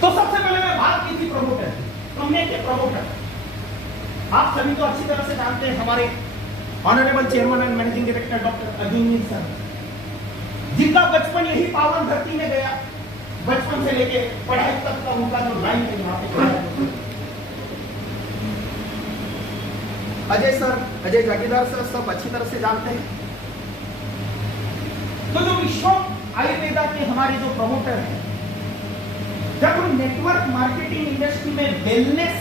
तो सबसे पहले मैं बात की थी प्रमोटर की। कंपनी के प्रमोटर आप सभी तो अच्छी तरह से जानते हैं, हमारे honourable chairman and managing director doctor Arjun Mir sir, जिनका बचपन यही पावन धरती में गया। बचपन से लेके पढ़ाई तक का उनका जो लाइन है यहाँ पे अजय सर, अजय जागीरदार सर सब अच्छी तरह से जानते हैं। तो जो विश्व आयुर्वेदा के हमारे जो प्रमोटर हैं, जब हम नेटवर्क मार्केटिंग इंडस्ट्री में वेलनेस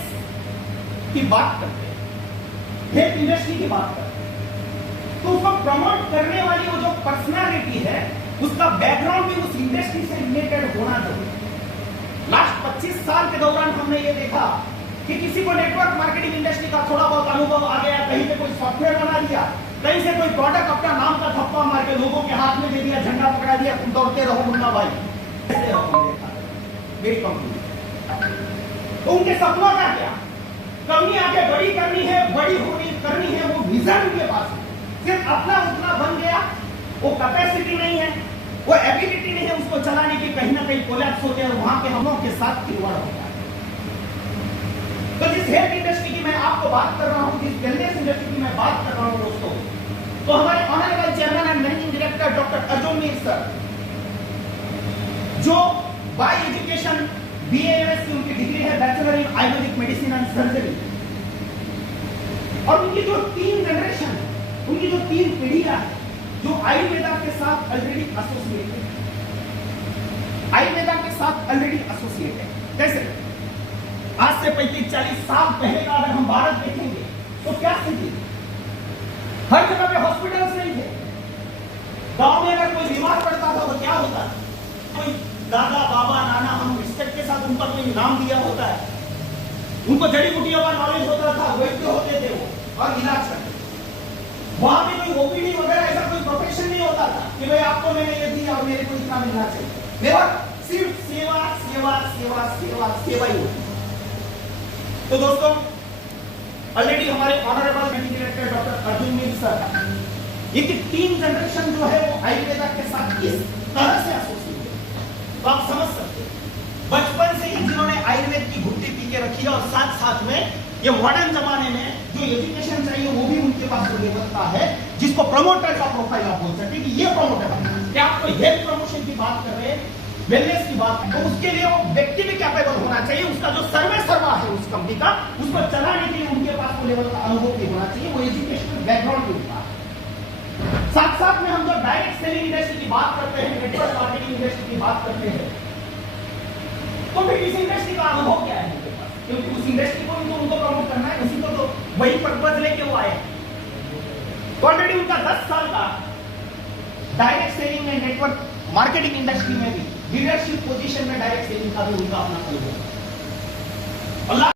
की बात करते हैं, हेल्थ इंडस्ट्री की बात करते हैं, तो उसको प्रमोट करने वाली वो जो पर्सनालिटी है, उसका बैकग्राउंड भी उस इंडस्ट्री से रिलेटेड होना चाहिए। लास्ट 25 साल के दौरान हमने ये देखा कि किसी को नेटवर्क मार्केटिंग इंडस्ट्री का थोड़ा बहुत अनुभव आ गया, कहीं पे कोई सॉफ्टवेयर बना दिया, कहीं से कोई प्रोडक्ट अपना नाम का थप्पा मार के लोगों के हाथ में दे दिया, झंडा पकड़ा दिया, तुम दौड़ते रहो मुन्ना भाई, ऐसे मेरी कंपनी। तो उनके सपनों का क्या? कंपनी आगे बड़ी करनी है, बड़ी होनी करनी है, वो विजन उनके पास है, सिर्फ अपना उतना बन गया, वो कैपेसिटी नहीं है, वो एबिलिटी नहीं है उसको चलाने की, कहीं ना कहीं कोलैप्स हो गया, वहां के हमलों के साथ खिलवाड़ हो गया। तो जिस हेल्थ इंडस्ट्री की मैं आपको बात कर रहा हूं, जिस वेलनेस इंडस्ट्री की मैं बात कर रहा हूं दोस्तों, तो हमारे honourable chairman and managing director doctor Arjun Mir sir, जो बाय एजुकेशन BAMS की उनकी डिग्री है, bachelor in Ayurvedic medicine and surgery, और उनकी जो 3 जनरेशन है, उनकी जो 3 पीढ़ियां है, जो आयुर्वेदा के साथ ऑलरेडी एसोसिएटेड है, आयुर्वेदा के साथ ऑलरेडी एसोसिएटेड है। कैसे? आज से 35-40 साल पहले का अगर हम भारत देखेंगे तो क्या स्थिति? हर जगह पे हॉस्पिटल्स नहीं थे। गांव में अगर कोई बीमार पड़ता था तो क्या होता? कोई दादा बाबा नाना, हम रिस्पेक्ट के साथ उनका कोई नाम दिया होता है, उनको जड़ी बूटियों का नॉलेज होता था, वैद्य होते थे वो और इलाज करते थे। वहां पे कोई OPD वगैरह ऐसा कोई प्रोफेशन नहीं होता था कि भाई आपको मैंने ये दिया और मेरे को इतना मिलना चाहिए। नेवर, सिर्फ सेवा सेवा सेवा सेवा सेवा ही होती। तो दोस्तों, ऑलरेडी हमारे honourable managing director doctor Arjun Mir sir, ये 3 जनरेशन जो है वो आयुर्वेदा के साथ इस तरह से एसोसिएटेड है, तो आप समझ सकते हैं बचपन से ही जिन्होंने आयुर्वेद की घुट्टी पी के रखी है, और साथ साथ में ये मॉडर्न जमाने में जो एजुकेशन चाहिए वो भी उनके पास लेवल का है, जिसको प्रमोटर का प्रोफाइल आप बोल सकते हैं कि ये प्रमोटर है। क्या आप कोई हेल्थ प्रमोशन की बात कर रहे हैं, वेलनेस की बात, तो उसके लिए वो व्यक्ति भी कैपेबल होना चाहिए, उसका जो सर्वा है उस कंपनी का, उसको चलाने के लिए उनके पास वो लेवल का अनुभव भी होना चाहिए, वो एजुकेशनल बैकग्राउंड भी होता है। साथ साथ में हम जब डायरेक्ट सेलिंग इंडस्ट्री की बात करते हैं, नेटवर्क मार्केटिंग इंडस्ट्री की बात करते हैं, तो फिर इस इंडस्ट्री का अनुभव क्या है उनके पास? क्योंकि उस इंडस्ट्री को उनको प्रमोट करना है, उसी को तो वही पर्पज लेके वो आए। ऑलरेडी उनका 10 साल का डायरेक्ट सेलिंग में, नेटवर्क मार्केटिंग इंडस्ट्री में भी लीडरशिप पोजीशन में डायरेक्ट सेलिंग का भी उनका अपना अनुभव।